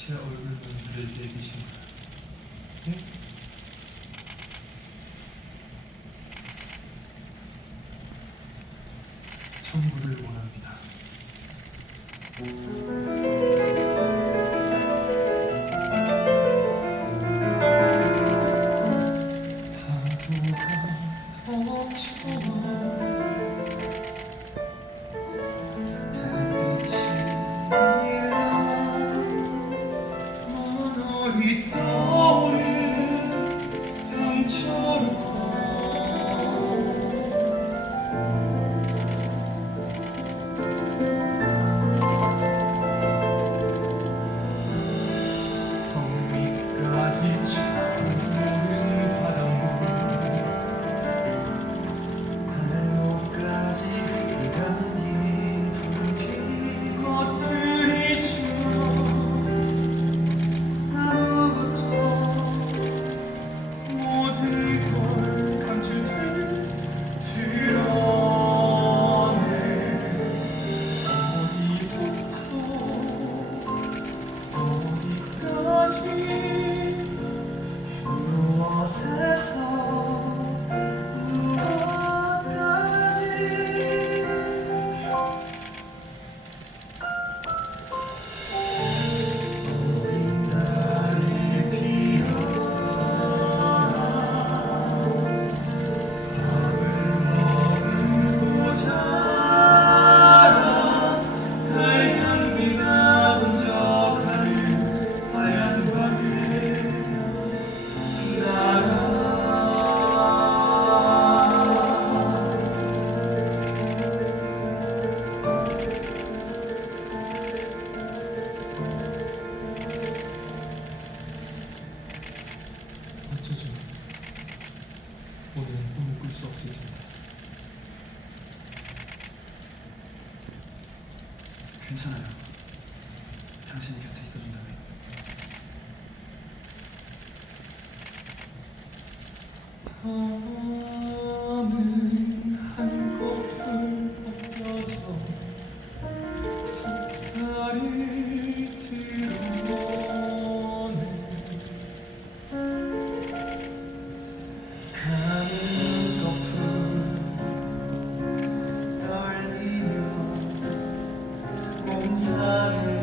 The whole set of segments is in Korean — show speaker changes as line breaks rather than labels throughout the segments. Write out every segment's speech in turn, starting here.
제 얼굴 눈물을 내리신 거야.
네?
청구를 원합니다. 파도가 덮쳐
괜찮아요. 당신이 곁에 있어준다면. 어.
time.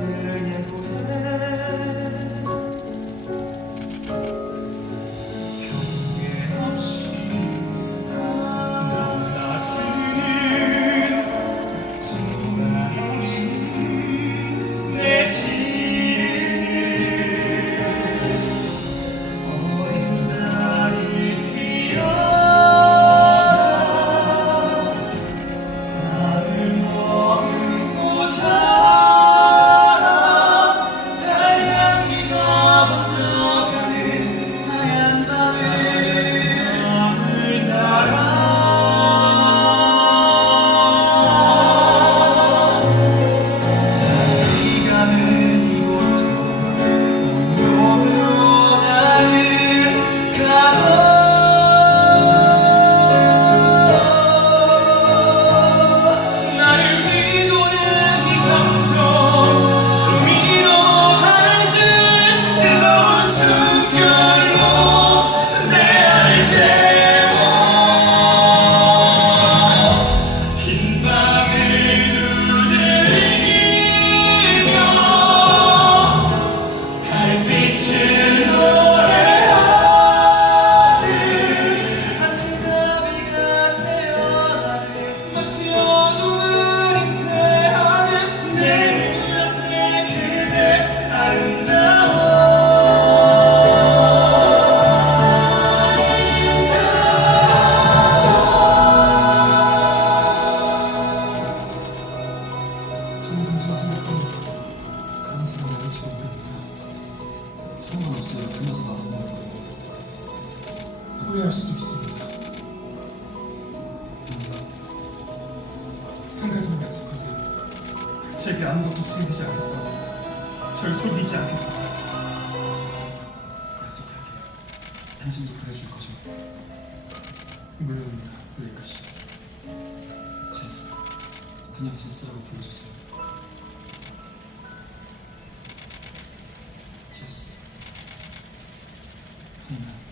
상관없어요. 그녀가 나온다고
후회할 수도 있습니다. 한 가지만 약속하세요. 그 제게 아무것도 숨기지 않겠다고. 절 속이지 않겠다고.
약속할게요. 당신도 그래줄 거죠.
물론입니다. 여기까지.
제스. 그냥 제스라고 불러주세요.
Amen.